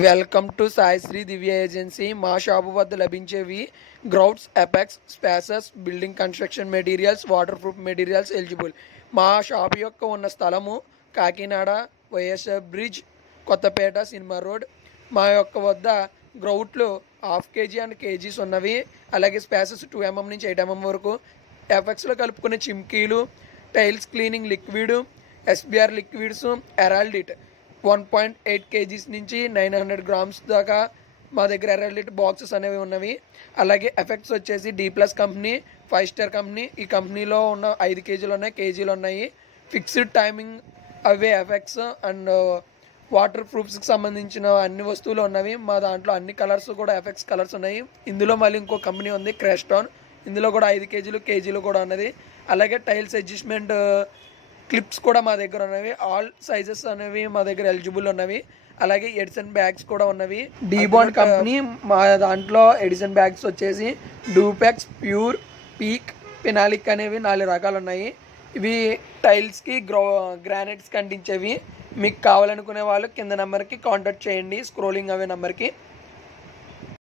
Welcome to Sai Sri Divya agency. మా shop వద్ద లభించేవి grouts, epoxy, spacers, building construction materials, waterproof materials eligible. మా shop యొక్క ఉన్న స్థలము Kakinada, YSR bridge, Kothapeta, cinema road. మా యొక్క వద్ద గ్రౌట్లు హాఫ్ కేజీ అండ్ కేజీస్ ఉన్నవి. అలాగే స్పేసెస్ 2 mm నుంచి 8 mm వరకు. ఎఫెక్స్లో కలుపుకునే చిమ్కీలు, tiles cleaning liquid, SBR liquids, Araldite 1.8 kgs నుంచి 900 grams దాకా మా దగ్గర ఎర్రలిట్ బాక్సెస్ అనేవి ఉన్నవి. అలాగే ఎఫెక్ట్స్ వచ్చేసి D+ కంపెనీ, 5 స్టార్ కంపెనీ. ఈ కంపెనీలో ఉన్న 5 kgలు ఉన్నాయి, కేజీలు ఉన్నాయి. ఫిక్స్డ్ టైమింగ్ అవే ఎఫెక్ట్స్ అండ్ వాటర్ ప్రూఫ్స్కి సంబంధించిన అన్ని వస్తువులు ఉన్నవి. మా దాంట్లో అన్ని కలర్స్ కూడా ఎఫెక్ట్స్ కలర్స్ ఉన్నాయి. ఇందులో మళ్ళీ ఇంకో కంపెనీ ఉంది, క్రెస్టాన్. ఇందులో కూడా 5 kgలు, కేజీలు కూడా ఉన్నది. అలాగే టైల్స్ అడ్జస్ట్మెంట్ క్లిప్స్ కూడా మా దగ్గర ఉన్నవి. ఆల్ సైజెస్ అనేవి మా దగ్గర ఎలిజిబుల్ ఉన్నవి. అలాగే ఎడిసన్ బ్యాగ్స్ కూడా ఉన్నవి. డీబాండ్ కంపెనీ మా దాంట్లో ఎడిసన్ బ్యాగ్స్ వచ్చేసి డూపెక్స్, ప్యూర్, పీక్, పినాలిక్ అనేవి 4 రకాలు ఉన్నాయి. ఇవి టైల్స్కి గ్రానైట్స్కి అంటించేవి. మీకు కావాలనుకునే వాళ్ళు కింద నెంబర్కి కాంటాక్ట్ చేయండి, స్క్రోలింగ్ అవే నెంబర్కి.